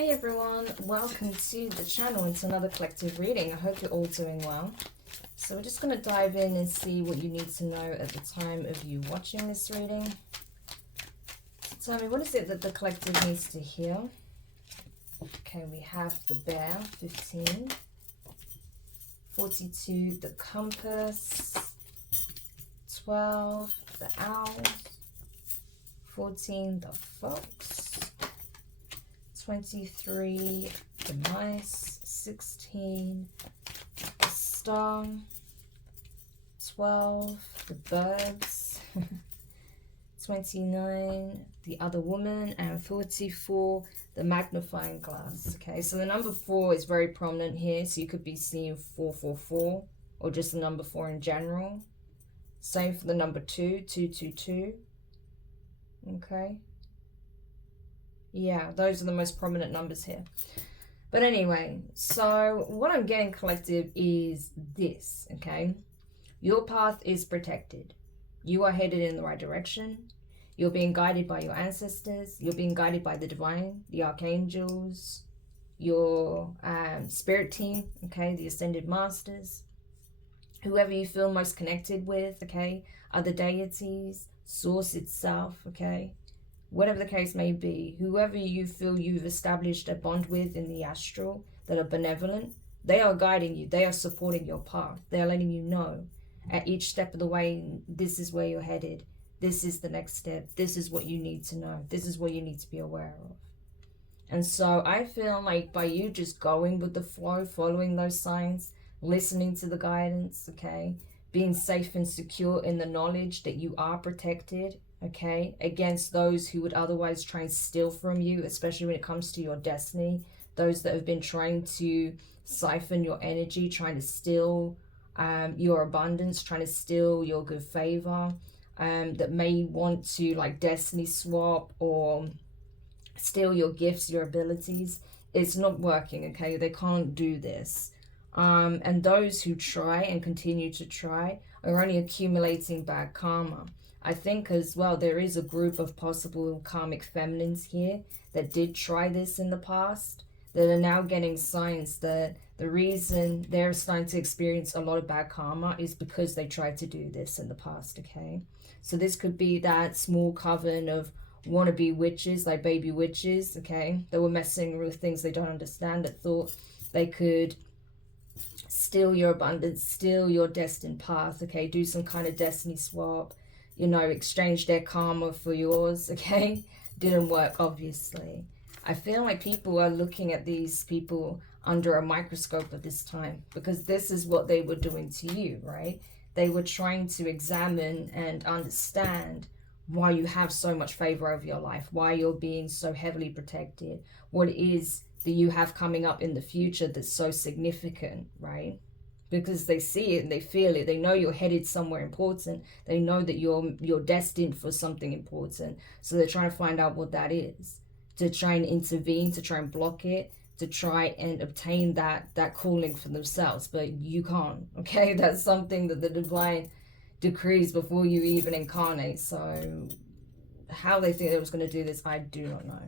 Hey everyone, welcome to the channel. It's another collective reading. I hope you're all doing well. So we're just going to dive in and see what you need to know at the time of you watching this reading. So tell me, what is it that the collective needs to hear? Okay, we have the bear, 15. 42, the compass. 12, the owl. 14, the fox. 23, the mice. 16, the star. 12, the birds. 29, the other woman. And 44, the magnifying glass. Okay, so the number 4 is very prominent here. So you could be seeing 444 or just the number 4 in general. Same for the number 2, 222. Okay. Yeah, those are the most prominent numbers here. But anyway, so what I'm getting, collective, is this, okay? Your path is protected. You are headed in the right direction. You're being guided by your ancestors. You're being guided by the divine, the archangels, your spirit team, okay? The ascended masters. Whoever you feel most connected with, okay? Other deities, source itself, okay? Whatever the case may be, whoever you feel you've established a bond with in the astral that are benevolent, they are guiding you. They are supporting your path. They are letting you know at each step of the way, this is where you're headed. This is the next step. This is what you need to know. This is what you need to be aware of. And so I feel like by you just going with the flow, following those signs, listening to the guidance, okay, being safe and secure in the knowledge that you are protected, okay, against those who would otherwise try and steal from you, especially when it comes to your destiny, those that have been trying to siphon your energy, trying to steal your abundance, trying to steal your good favor, that may want to like destiny swap or steal your gifts, your abilities. It's not working, okay? They can't do this. And those who try and continue to try are only accumulating bad karma. I think as well there is a group of possible karmic feminines here that did try this in the past that are now getting signs that the reason they're starting to experience a lot of bad karma is because they tried to do this in the past, okay? So this could be that small coven of wannabe witches, like baby witches, okay? That were messing with things they don't understand, that thought they could steal your abundance, steal your destined path, okay? Do some kind of destiny swap, you know, exchange their karma for yours, okay? Didn't work, obviously. I feel like people are looking at these people under a microscope at this time because this is what they were doing to you, right? They were trying to examine and understand why you have so much favor over your life, why you're being so heavily protected, what it is that you have coming up in the future that's so significant, right? Because they see it and they feel it. They know you're headed somewhere important. They know that you're destined for something important. So they're trying to find out what that is, to try and intervene, to try and block it, to try and obtain that calling for themselves. But you can't, okay? That's something that the divine decrees before you even incarnate. So how they think they was going to do this, I do not know.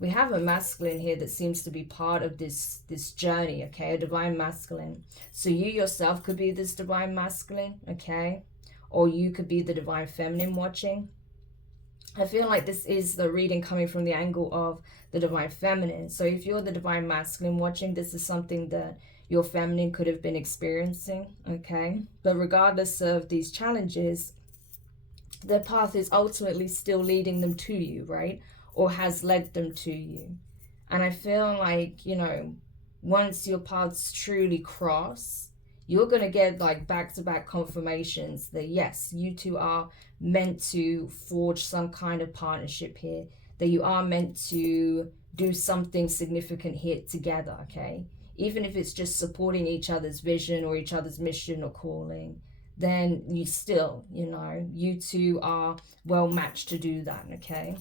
We have a masculine here that seems to be part of this journey, okay? A divine masculine. So you yourself could be this divine masculine, okay? Or you could be the divine feminine watching. I feel like this is the reading coming from the angle of the divine feminine. So if you're the divine masculine watching, this is something that your feminine could have been experiencing, okay? But regardless of these challenges, their path is ultimately still leading them to you, right? Or has led them to you. And I feel like, you know, once your paths truly cross, you're going to get like back-to-back confirmations that yes, you two are meant to forge some kind of partnership here, that you are meant to do something significant here together, okay? Even if it's just supporting each other's vision or each other's mission or calling, then you still, you know, you two are well matched to do that, okay?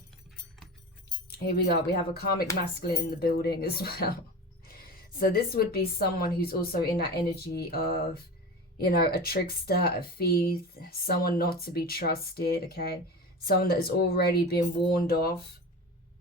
Here we go. We have a karmic masculine in the building as well. So this would be someone who's also in that energy of, you know, a trickster, a thief, someone not to be trusted, okay? Someone that has already been warned off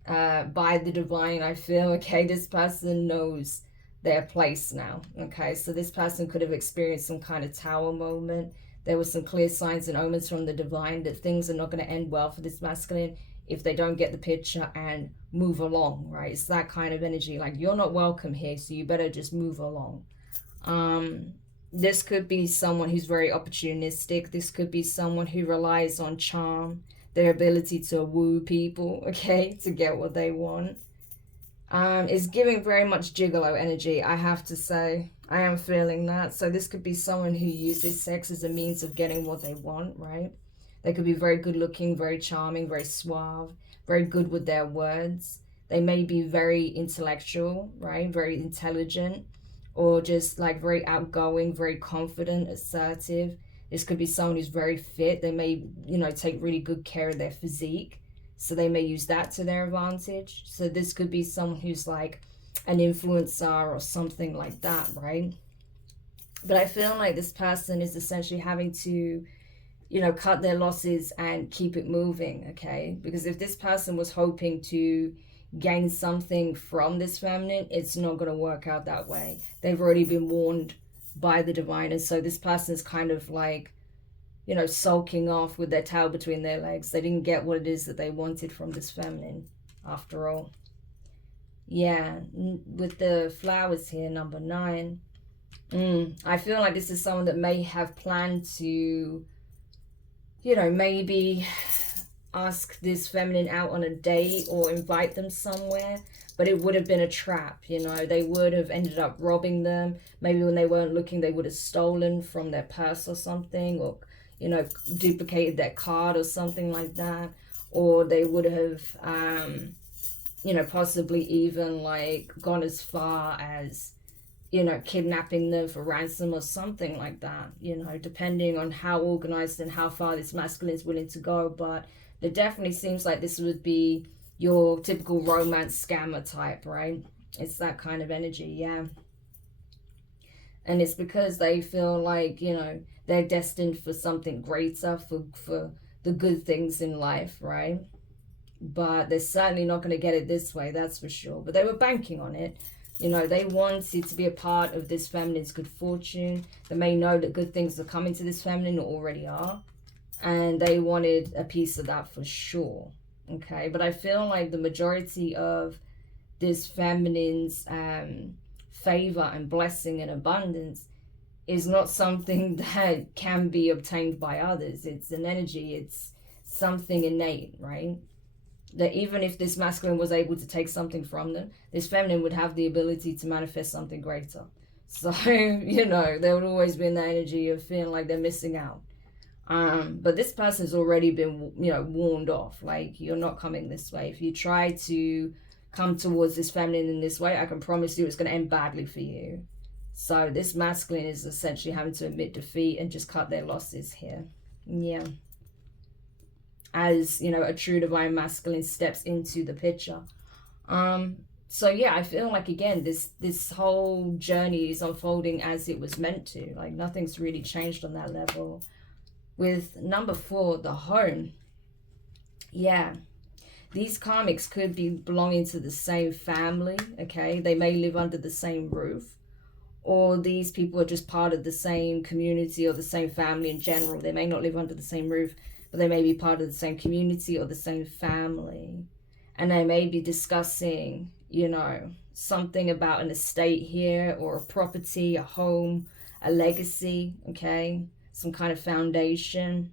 by the divine, I feel. Okay, this person knows their place now. Okay, so this person could have experienced some kind of tower moment. There were some clear signs and omens from the divine that things are not going to end well for this masculine if they don't get the picture and move along, right? It's that kind of energy, like, you're not welcome here, so you better just move along. This could be someone who's very opportunistic. This could be someone who relies on charm, their ability to woo people, okay, to get what they want. Is giving very much gigolo energy, I have to say. I am feeling that. So this could be someone who uses sex as a means of getting what they want, right? They could be very good looking, very charming, very suave, very good with their words. They may be very intellectual, right? Very intelligent, or just like very outgoing, very confident, assertive. This could be someone who's very fit. They may, you know, take really good care of their physique. So they may use that to their advantage. So this could be someone who's like an influencer or something like that, right? But I feel like this person is essentially having to, you know, cut their losses and keep it moving, okay? Because if this person was hoping to gain something from this feminine, it's not going to work out that way. They've already been warned by the divine. And so this person is kind of like, you know, sulking off with their tail between their legs. They didn't get what it is that they wanted from this feminine, after all. Yeah, with the flowers here, number 9. I feel like this is someone that may have planned to, you know, maybe ask this feminine out on a date or invite them somewhere, but it would have been a trap, you know. They would have ended up robbing them. Maybe when they weren't looking, they would have stolen from their purse or something, or, you know, duplicated their card or something like that. Or they would have, you know, possibly even like gone as far as, you know, kidnapping them for ransom or something like that, you know, depending on how organized and how far this masculine is willing to go. But it definitely seems like this would be your typical romance scammer type, right? It's that kind of energy, yeah. And it's because they feel like, you know, they're destined for something greater, for the good things in life, right? But they're certainly not going to get it this way, that's for sure. But they were banking on it. You know, they wanted to be a part of this feminine's good fortune. They may know that good things are coming to this feminine, or already are. And they wanted a piece of that for sure. Okay, but I feel like the majority of this feminine's favor and blessing and abundance is not something that can be obtained by others. It's an energy, it's something innate, right? That even if this masculine was able to take something from them, this feminine would have the ability to manifest something greater. So, you know, there would always be that energy of feeling like they're missing out. But this person's already been, you know, warned off. Like, you're not coming this way. If you try to come towards this feminine in this way, I can promise you it's going to end badly for you. So this masculine is essentially having to admit defeat and just cut their losses here. Yeah. As, you know, a true divine masculine steps into the picture. So yeah, I feel like, again, this whole journey is unfolding as it was meant to. Like, nothing's really changed on that level. With number 4, the home. Yeah, these karmics could be belonging to the same family, okay? They may live under the same roof, or these people are just part of the same community or the same family in general. They may not live under the same roof, but they may be part of the same community or the same family. And they may be discussing, you know, something about an estate here, or a property, a home, a legacy, okay? Some kind of foundation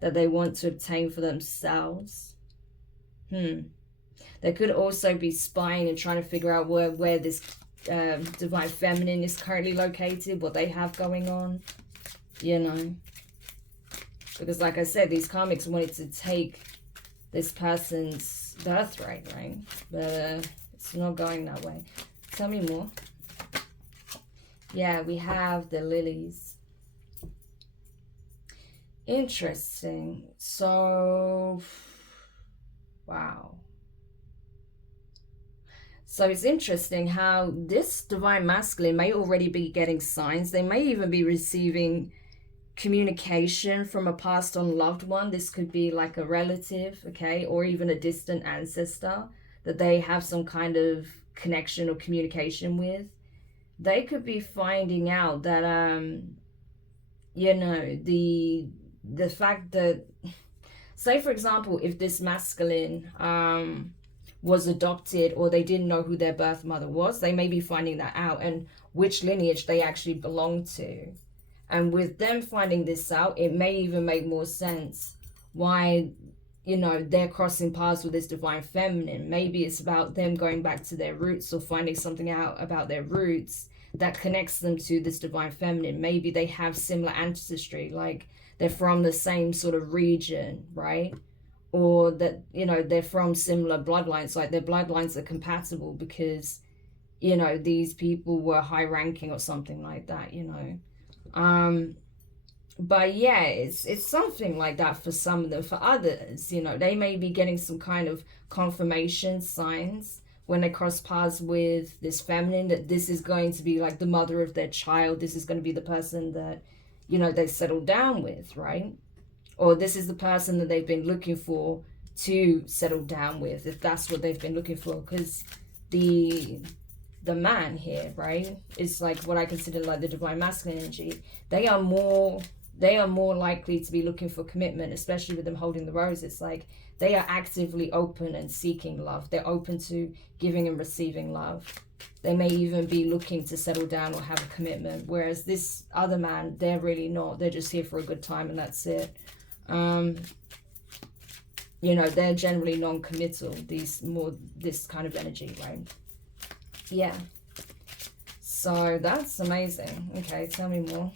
that they want to obtain for themselves. They could also be spying and trying to figure out where this divine feminine is currently located, what they have going on, you know. Because like I said, these karmics wanted to take this person's birthright, right? But it's not going that way. Tell me more. Yeah, we have the lilies. Interesting. So, wow. So it's interesting how this divine masculine may already be getting signs. They may even be receiving communication from a passed on loved one. This could be like a relative, okay, or even a distant ancestor that they have some kind of connection or communication with, they could be finding out that you know, the fact that, say for example, if this masculine was adopted, or they didn't know who their birth mother was, they may be finding that out and which lineage they actually belong to. And with them finding this out, it may even make more sense why, you know, they're crossing paths with this divine feminine. Maybe it's about them going back to their roots, or finding something out about their roots that connects them to this divine feminine. Maybe they have similar ancestry, like they're from the same sort of region, right? Or that, you know, they're from similar bloodlines, like their bloodlines are compatible because, you know, these people were high ranking or something like that, you know. But yeah, it's something like that for some of them. For others, you know, they may be getting some kind of confirmation signs when they cross paths with this feminine, that this is going to be like the mother of their child. This is going to be the person that, you know, they settled down with, right? Or this is the person that they've been looking for to settle down with, if that's what they've been looking for. Because the man here, right, is like what I consider like the divine masculine energy. They are more likely to be looking for commitment, especially with them holding the rose. It's like they are actively open and seeking love. They're open to giving and receiving love. They may even be looking to settle down or have a commitment. Whereas this other man, they're really not. They're just here for a good time and that's it. You know, they're generally non-committal, this kind of energy, right? Yeah. So that's amazing. Okay, tell me more.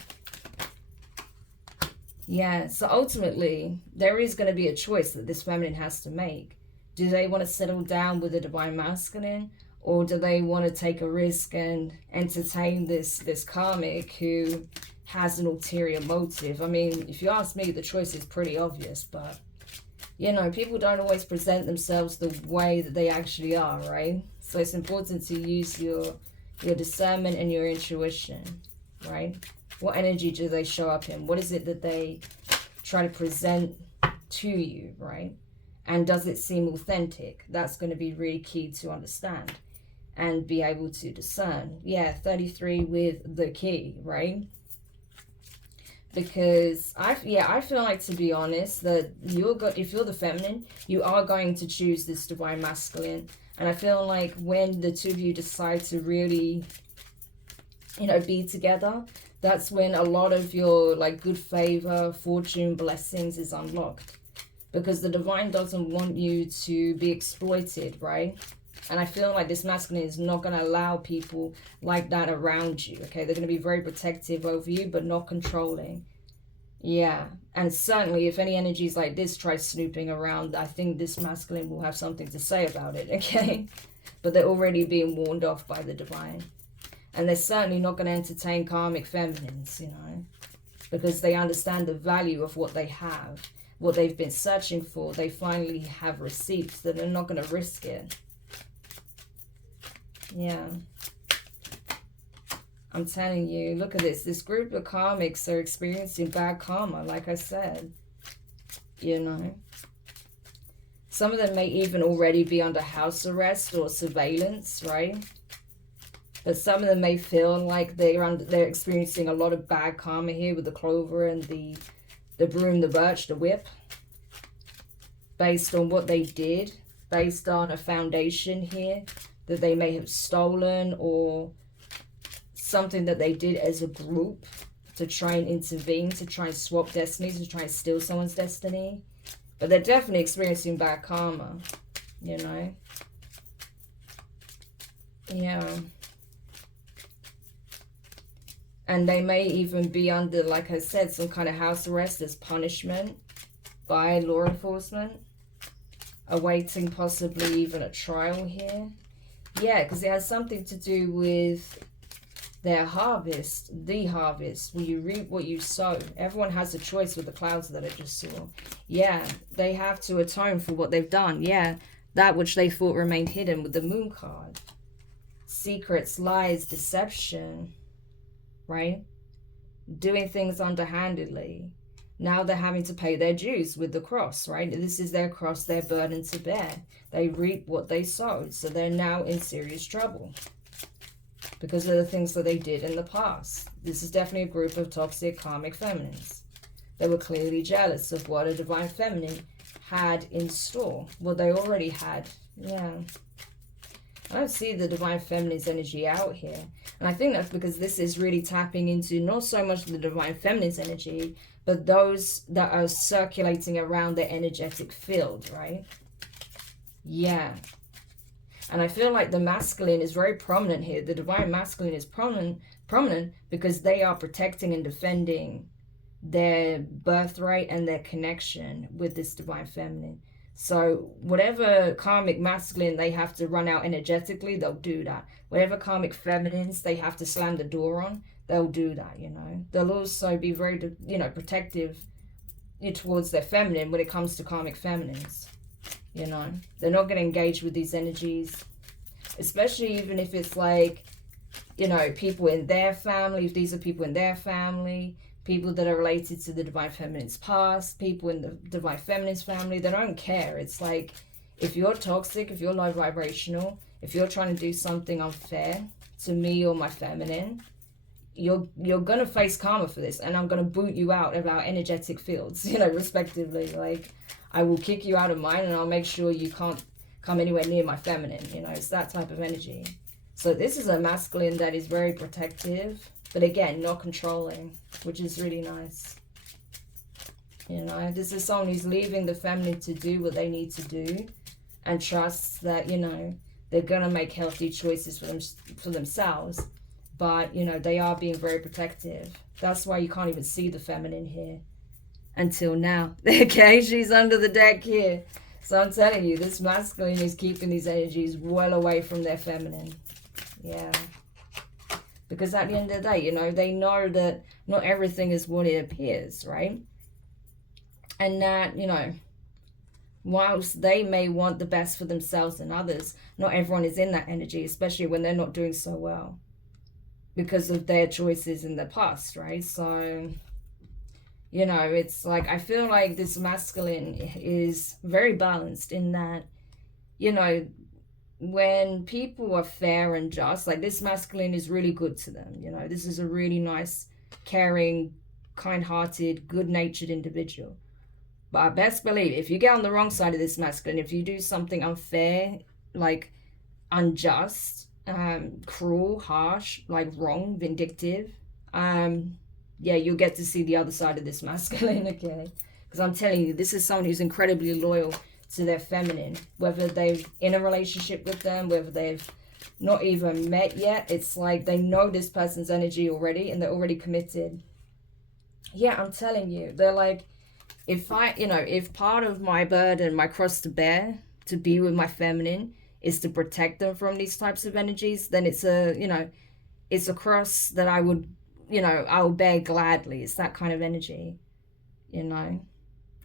Yeah, so ultimately, there is going to be a choice that this feminine has to make. Do they want to settle down with the divine masculine? Or do they want to take a risk and entertain this karmic who has an ulterior motive? I mean, if you ask me, the choice is pretty obvious. But, you know, people don't always present themselves the way that they actually are, right? So it's important to use your discernment and your intuition, right? What energy do they show up in? What is it that they try to present to you, right? And does it seem authentic? That's going to be really key to understand and be able to discern. Yeah, 33 with the key, right? Because I feel like, to be honest, that if you're the feminine, you are going to choose this divine masculine. And I feel like when the two of you decide to really, you know, be together, that's when a lot of your like good favor, fortune, blessings is unlocked. Because the divine doesn't want you to be exploited, right? And I feel like this masculine is not going to allow people like that around you, okay? They're going to be very protective over you, but not controlling. Yeah. And certainly if any energies like this try snooping around, I think this masculine will have something to say about it, okay? But they're already being warned off by the divine. And they're certainly not going to entertain karmic feminines, you know, because they understand the value of what they have, what they've been searching for. They finally have received, so they're not going to risk it. Yeah. I'm telling you, look at this. This group of karmics are experiencing bad karma, like I said. You know. Some of them may even already be under house arrest or surveillance, right? But some of them may feel like they're experiencing a lot of bad karma here with the clover and the broom, the birch, the whip. Based on what they did, based on a foundation here that they may have stolen, or something that they did as a group to try and intervene, to try and swap destinies, to try and steal someone's destiny. But they're definitely experiencing bad karma, you know. Yeah. And they may even be under, like I said, some kind of house arrest as punishment by law enforcement, awaiting possibly even a trial here. Yeah, because it has something to do with their harvest, the harvest, where you reap what you sow. Everyone has a choice with the clouds that I just saw. Yeah, they have to atone for what they've done. Yeah, that which they thought remained hidden with the moon card. Secrets, lies, deception, right? Doing things underhandedly. Now they're having to pay their dues with the cross, right? This is their cross, their burden to bear. They reap what they sowed. So they're now in serious trouble because of the things that they did in the past. This is definitely a group of toxic karmic feminines. They were clearly jealous of what a divine feminine had in store. What they already had. Yeah. I don't see the divine feminine's energy out here. And I think that's because this is really tapping into not so much the divine feminine's energy, but those that are circulating around their energetic field, right? Yeah. And I feel like the masculine is very prominent here. The divine masculine is prominent because they are protecting and defending their birthright and their connection with this divine feminine. So whatever karmic masculine they have to run out energetically, they'll do that. Whatever karmic feminines they have to slam the door on, they'll do that, you know. They'll also be very, you know, protective towards their feminine when it comes to karmic feminines. You know, they're not going to engage with these energies, especially even if it's like, you know, people in their family, if these are people in their family, people that are related to the divine feminine's past, people in the divine feminine's family, they don't care. It's like, if you're toxic, if you're low vibrational, if you're trying to do something unfair to me or my feminine, you're going to face karma for this. And I'm going to boot you out of our energetic fields, you know, respectively. Like, I will kick you out of mine and I'll make sure you can't come anywhere near my feminine. You know, it's that type of energy. So this is a masculine that is very protective, but again, not controlling, which is really nice. You know, this is someone who's leaving the feminine to do what they need to do and trusts that, you know, they're going to make healthy choices for themselves. But, you know, they are being very protective. That's why you can't even see the feminine here until now. Okay, she's under the deck here. So I'm telling you, this masculine is keeping these energies well away from their feminine. Yeah. Because at the end of the day, you know, they know that not everything is what it appears, right? And that, you know, whilst they may want the best for themselves and others, not everyone is in that energy, especially when they're not doing so well because of their choices in the past, right? So, you know, it's like, I feel like this masculine is very balanced in that, you know, when people are fair and just, like this masculine is really good to them, you know, this is a really nice, caring, kind-hearted, good-natured individual. But best believe, if you get on the wrong side of this masculine, if you do something unfair, like unjust, cruel, harsh, like wrong, vindictive, yeah, you'll get to see the other side of this masculine, okay? Because I'm telling you, this is someone who's incredibly loyal to their feminine, whether they're in a relationship with them, whether they've not even met yet. It's like they know this person's energy already and they're already committed. Yeah, I'm telling you, they're like, if part of my burden, my cross to bear, to be with my feminine, is to protect them from these types of energies, then it's a, you know, it's a cross that I would, you know, I'll bear gladly. It's that kind of energy, you know.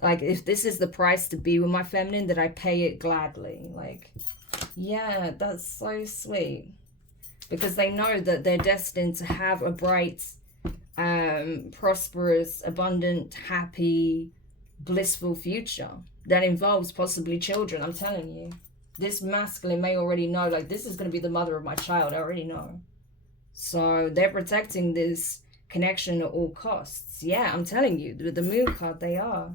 Like, if this is the price to be with my feminine, that I pay it gladly. Like, yeah, that's so sweet. Because they know that they're destined to have a bright, prosperous, abundant, happy, blissful future that involves possibly children. I'm telling you, this masculine may already know, like, this is going to be the mother of my child. I already know. So they're protecting this connection at all costs. Yeah, I'm telling you, with the moon card, they are.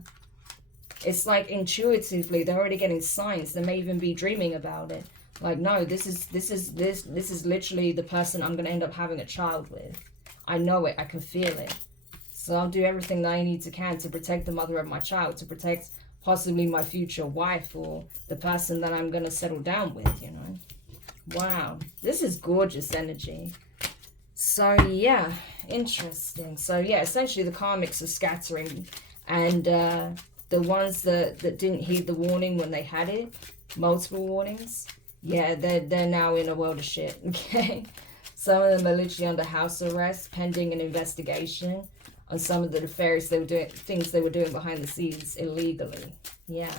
It's like intuitively they're already getting signs. They may even be dreaming about it. Like, no, this is literally the person I'm going to end up having a child with. I know it. I can feel it. So I'll do everything that I need to protect the mother of my child, to protect possibly my future wife or the person that I'm going to settle down with, you know. Wow. This is gorgeous energy. So, yeah, interesting. So, yeah, essentially the karmics are scattering, and the ones that didn't heed the warning when they had it, multiple warnings, yeah, they're now in a world of shit, okay? Some of them are literally under house arrest, pending an investigation on some of the nefarious things they were doing behind the scenes illegally. Yeah.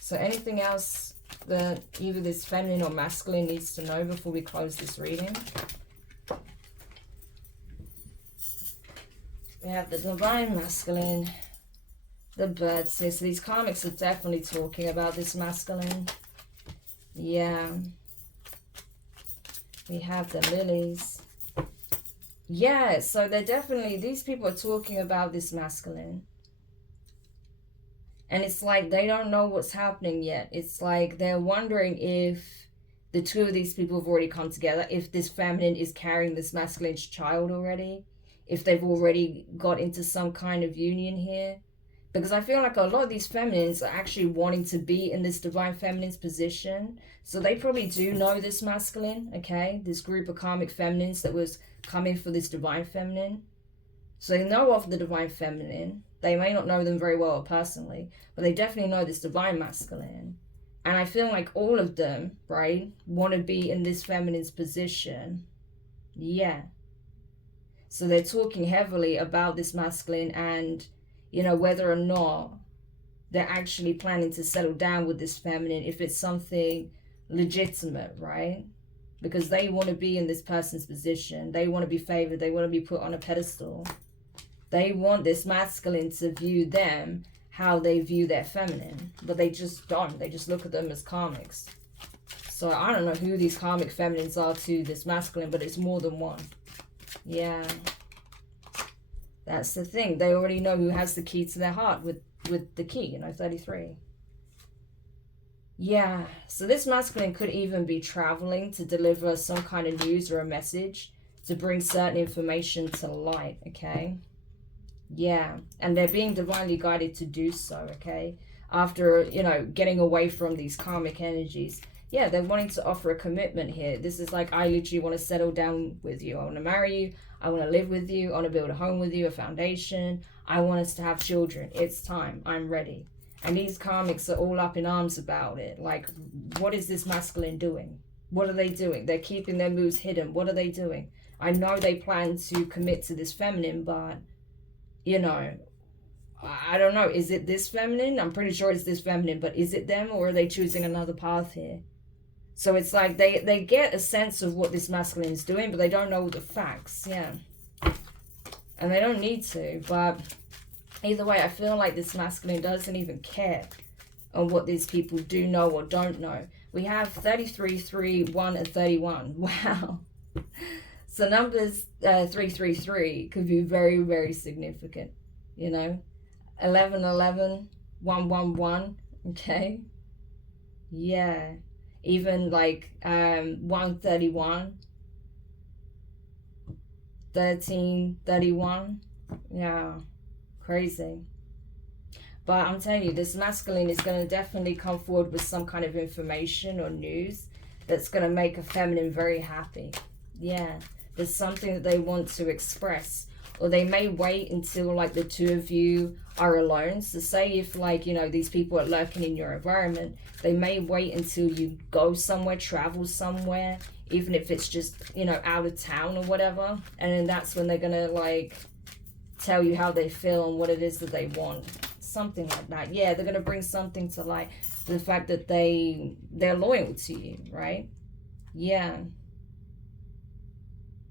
So anything else that either this feminine or masculine needs to know before we close this reading? We have the divine masculine, the bird sis. These karmics are definitely talking about this masculine. Yeah. We have the lilies. Yeah, so they're definitely, these people are talking about this masculine. And it's like they don't know what's happening yet. It's like they're wondering if the two of these people have already come together, if this feminine is carrying this masculine's child already, if they've already got into some kind of union here. Because I feel like a lot of these feminines are actually wanting to be in this divine feminine's position. So they probably do know this masculine, okay? This group of karmic feminines that was coming for this divine feminine. So they know of the divine feminine. They may not know them very well personally, but they definitely know this divine masculine. And I feel like all of them, right, want to be in this feminine's position. Yeah. So they're talking heavily about this masculine and, you know, whether or not they're actually planning to settle down with this feminine, if it's something legitimate, right? Because they want to be in this person's position. They want to be favored. They want to be put on a pedestal. They want this masculine to view them how they view their feminine. But they just don't. They just look at them as karmics. So I don't know who these karmic feminines are to this masculine, but it's more than one. Yeah. That's the thing. They already know who has the key to their heart with the key, you know, 33. Yeah. So this masculine could even be traveling to deliver some kind of news or a message to bring certain information to light, okay? Yeah. And they're being divinely guided to do so, okay? After, you know, getting away from these karmic energies. Yeah, they're wanting to offer a commitment here. This is like, I literally want to settle down with you. I want to marry you. I want to live with you. I want to build a home with you, a foundation. I want us to have children. It's time. I'm ready. And these karmics are all up in arms about it. Like, what is this masculine doing? What are they doing? They're keeping their moves hidden. What are they doing? I know they plan to commit to this feminine, but, you know, I don't know. Is it this feminine? I'm pretty sure it's this feminine, but is it them or are they choosing another path here? So it's like they get a sense of what this masculine is doing, but they don't know the facts, yeah. And they don't need to, but either way, I feel like this masculine doesn't even care on what these people do know or don't know. We have 33, 3, 1, and 31. Wow. So numbers 333 could be very, very significant, you know. 11, 11, 1, 1, 1, okay. Yeah. Even like 131, 13, 31. Yeah, crazy. But I'm telling you, this masculine is going to definitely come forward with some kind of information or news that's going to make a feminine very happy. Yeah, there's something that they want to express. Or they may wait until like the two of you are alone. So say if like, you know, these people are lurking in your environment, they may wait until you go somewhere, travel somewhere, even if it's just, you know, out of town or whatever. And then that's when they're going to like tell you how they feel and what it is that they want. Something like that. Yeah, they're going to bring something to light. The fact that they're loyal to you, right? Yeah.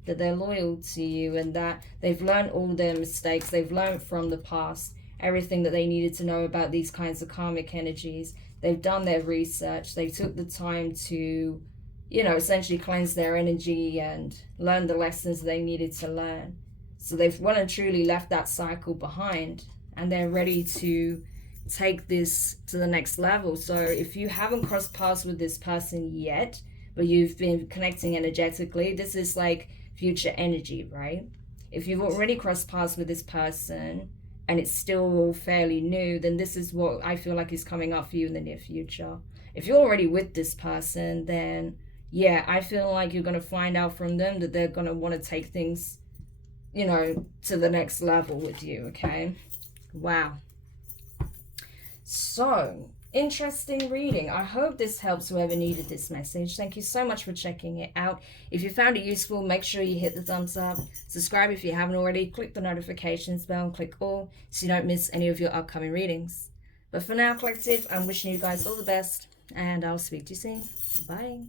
That they're loyal to you and that they've learned all their mistakes. They've learned from the past everything that they needed to know about these kinds of karmic energies. They've done their research. They took the time to, you know, essentially cleanse their energy and learn the lessons they needed to learn. So they've well and truly left that cycle behind and they're ready to take this to the next level. So if you haven't crossed paths with this person yet, but you've been connecting energetically, this is like future energy, right? If you've already crossed paths with this person and it's still fairly new, then this is what I feel like is coming up for you in the near future. If you're already with this person, then yeah, I feel like you're going to find out from them that they're going to want to take things, you know, to the next level with you, okay? Wow. So interesting reading. I hope this helps whoever needed this message. Thank you so much for checking it out. If you found it useful, make sure you hit the thumbs up. Subscribe if you haven't already. Click the notifications bell and click all so you don't miss any of your upcoming readings. But for now, collective, I'm wishing you guys all the best and I'll speak to you soon. Bye.